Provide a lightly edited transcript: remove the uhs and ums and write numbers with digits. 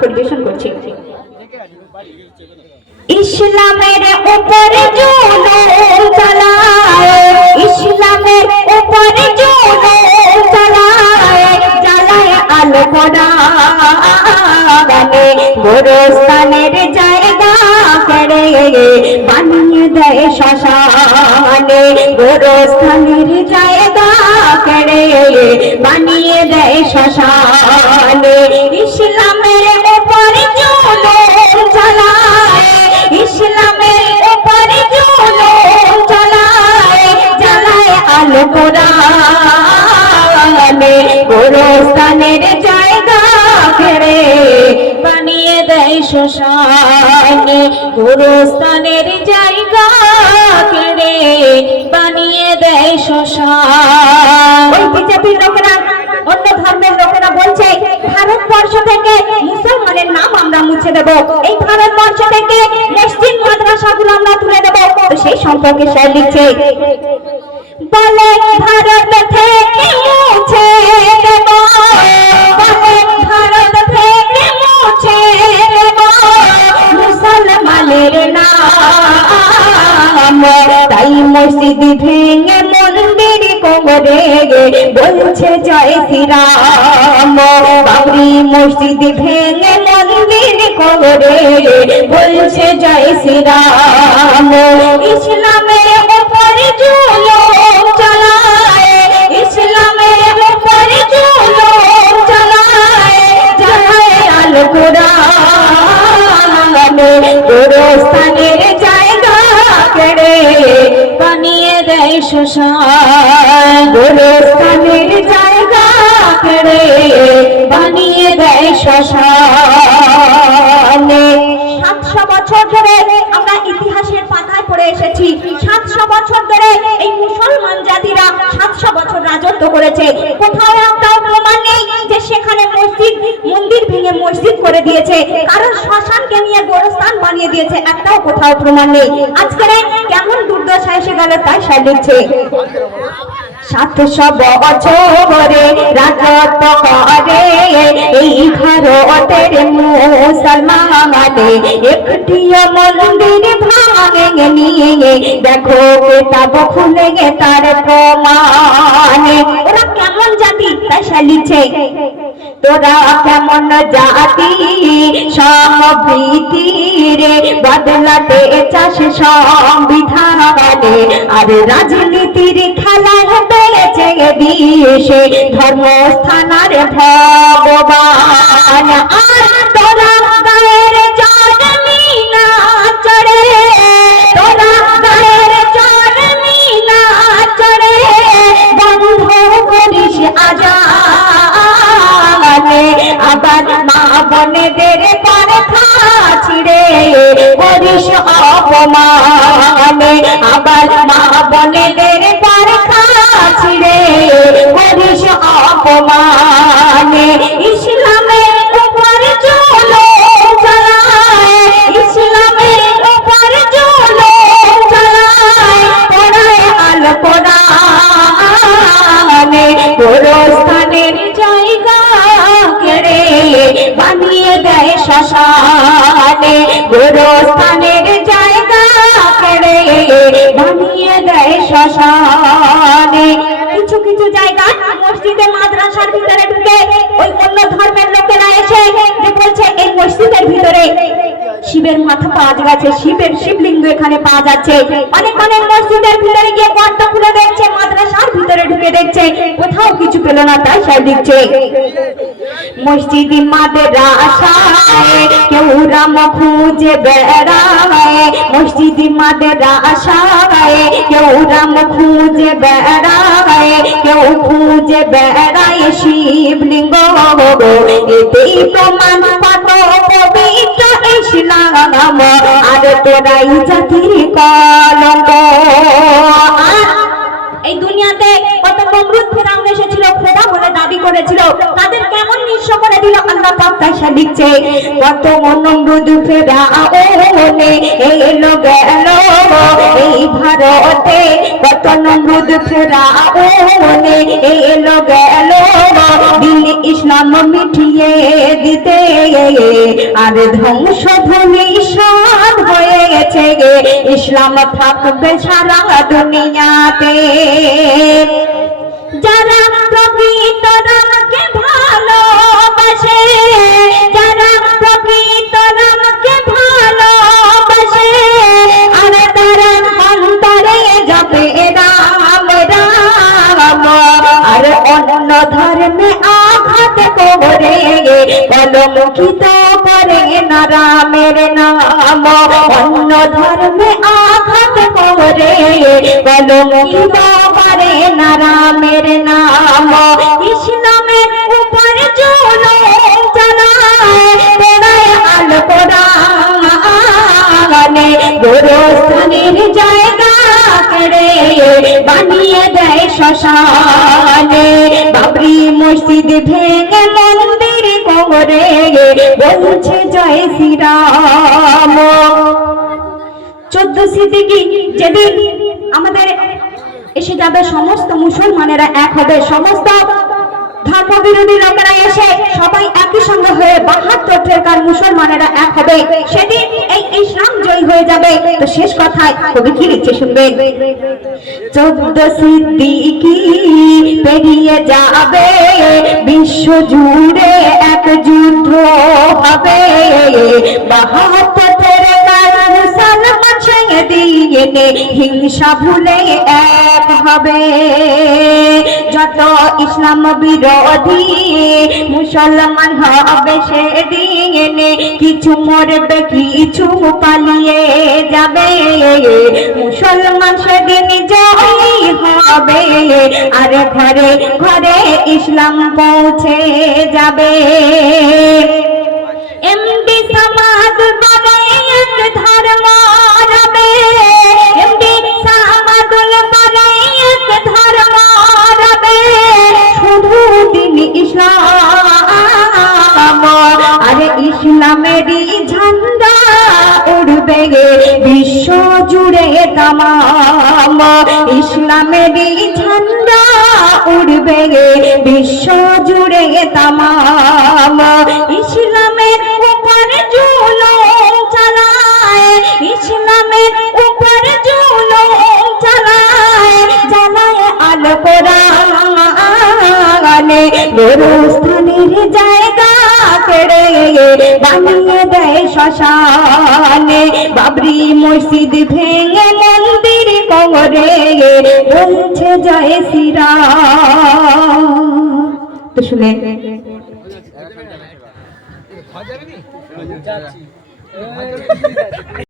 পরিবেশন করছি। ইসলামের উপরে জুলুম চালায়, ইসলামের উপরে জুলুম চালায়, জ্বালায় আল কোরআনে, গোরস্থানের জায়গা কেড়ে বানিয়ে দেয় শ্মশানে, গোরস্থানের জায়গা কেড়ে বানিয়ে দেয় শ্মশানে। ইসলামের উপরে জুলুম চালায়, ইসলামের উপরে জুলুম চালায়, জ্বালায় আল কোরআনে, গোরস্থানের জায়গা কেড়ে বানিয়ে দেয় শ্মশানে, গোরস্থানের জায়গা কেড়ে বানিয়ে দেয় শ্মশান। ওই বিজেপির লোকেরা, অন্য ধর্মের লোকেরা বলছে ভারতবর্ষ থেকে মুসলমানের নাম আমরা মুছে দেব, এই ভারতবর্ষ থেকে মসজিদ মাদ্রাসাগুলো আমরা তুলে দেব। তো সেই সম্পর্কে সে লিখছে, বলে ভারত থেকে মুছে দেব, বলে ভারত থেকে মুছে দেব মুসলমানের নাম, তাই মসজিদ ভেঙে মন্দির করে বলছে জয় শ্রীরাম, বাবরি মসজিদ ভেঙে মন্দির করে বলছে জয় শ্রীরাম। ইসলামের উপরে জুলুম চালায়, ইসলামের উপরে জুলুম চালায়, জ্বালায় আল কোরআনে, গোরস্থানের জায়গা কেড়ে বানিয়ে দেয় শ্মশান, গোরস্থানের জায়গা কেড়ে বানিয়ে দেয় শ্মশানে। 700 বছর ধরে আমরা ইতিহাসের পাতায় পড়ে এসেছি, 700 বছর ধরে এই মুসলমান জাতিরা 700 বছর রাজত্ব করেছে। কোথাও একটাও প্রমাণ নেই যে সেখানে মসজিদ মন্দির ভেঙে মসজিদ করে দিয়েছে, কারণ শ্মশানকে নিয়ে গোরস্থান বানিয়ে দিয়েছে, একটাও কোথাও প্রমাণ নেই। আজকে কেমন দুর্দশা এসে গেল তাই সে লিখছে, 700 বছরে রাজত্ব করে এই ভারতের মুসলমানে, একটিও মন্দির ভাঙেনি, দেখো কিতাব খুলে তার প্রমাণ। ওরা কেমন জাতি তাই সে লিখছে, তোরা কেমন জাতি সম্প্রীতিরে বদলাতে চাস সংবিধানে, আর রাজনীতির খেলা হতেছে দেশে ধর্মস্থানার ভগবান। আর তোরা গায়ের চরণি না চড়ে, তোরা গায়ের চরণি না চড়ে বন্ধ করিস আজানে, আবার মা বোনেদের পরখা ছিড়ে করিস অপমানে, আবার মা বোনেদের পরখা ছিড়ে করিস অপমানে। ইসলামের উপরে জুলুম চালায়, ইসলামের উপরে জুলুম চালায়, পড়ায় আল কোরআনে, গোরস্থানের জায়গা কেড়ে বানিয়ে দেয় শ্মশানে, গোরস্থানের জায়গা কেড়ে বানিয়ে দেয় শ্মশানে। কিছু কিছু জায়গা মসজিদে মাদ্রাসার ভিতরে ঢুকে ওই অন্য ধর্মের লোকেরা এসে যে বলছে এই মসজিদের ভিতরে শিবের মাথা পাওয়া গেছে, শিবের শিবলিঙ্গ এখানে পাওয়া যাচ্ছে। অনেক অনেক মসজিদের ভিতরে গিয়ে গর্ত খুলে দেখছে, মাদ্রাসার ভিতরে ঢুকে দেখছে, কোথাও কিছু পেল না তাই সব দিচ্ছে। মসজিদ মাদ্রাসায় কেউ রাম খুঁজে বেড়ায়, মসজিদ মাদ্রাসায় কেউ রাম খুঁজে বেড়ায়, কেউ খুঁজে বেড়ায় শিবলিঙ্গ, এতেই প্রমাণ কত পবিত্র ইসলাম, আর তোরাই জাতির কলঙ্ক। এই দুনিয়াতে কত নমরুদ ফেরাউন এসেছিল খোদা বলে দাবি করে করেছিল, তাদের কেমন নিঃস্ব করে দিল আল্লাহ পাক তাইসা লিখছে, কত নমরুদ ফেরাউনে এলো গেল এই ভারতে, কত নমরুদ ফেরাউনে এলো গেল দিন ইসলাম মিটিয়ে দিতে, আর ধ্বংস ভূমিষ্ঠ হয়ে গেছে ইসলাম থাকবে সারা দুনিয়াতে। যারা প্রকৃত রামকে ভালোবাসে, যারা প্রকৃত রামকে ভালোবাসে, আর তারা অন্তরে যাবে রাম রাম, আর অন্য ধর্মে আঘাত করে কলঙ্কিত করে না রামের নাম, অন্য ধর্মে আঘাত করে কলঙ্কিত করে না রামের নাম। ইসলামের উপর জুলুম চালায় পোড়ায় আল কোরআনে, গোরস্থানের জায়গা কেড়ে বানিয়ে দেয় শ্মশানে, বাবরি মসজিদ ভেঙে মন্দির করে বলছে জয় শ্রীরাম। 14 সিদ্দিকী যেদিন আমাদের এসে যাবে, সমস্ত মুসলমানেরা এক হবে, সমস্ত ধর্মবিরোধী লোকেরা এসে সবাই একই সঙ্গে হয়ে 72 ঠেকার মুসলমানেরা এক হবে, সেদিন এই ইসলাম জয় হয়ে যাবে। তো শেষ কথায় কবি কি লিখছে শুনবেন, 14 সিদ্দিকী পেরিয়ে যাবে, বিশ্ব জুড়ে এক যুদ্ধ হবে, 72 ঠেকার মুসলমান সেদিন হিংসা ভুলে এক হবে। যত ইসলাম বিরোধী মুসলমান হবে সেদিন, কিছু মরবে কিছু পালিয়ে যাবে, মুসলমান সেদিন জয় হবে, আর ঘরে ঘরে ইসলাম পৌঁছে যাবে। এমডি সমাজ বাবা এক ধর্ম রবে, এমডি সমাজুল বাবা এক ধর্ম রবে, শুধু দিন ইসলাম, আরে ইসলামেরই ঝান্ডা উড়বে বিশ্ব জুড়ে তামাম, ইসলামেরই ঝান্ডা উড়বে বিশ্ব জুড়ে তামাম। ইসলামের উপর জুলুম চালায়, ইসলামের উপর জুলুম চালায়, জ্বালায় আল কোরআনে, গোরস্থানের জায়গা কেড়ে বানিয়ে দেয় শ্মশানে, বাবরি মসজিদ ভেঙে মন্দির করে বলছে জয় শ্রীরাম। তো শুনে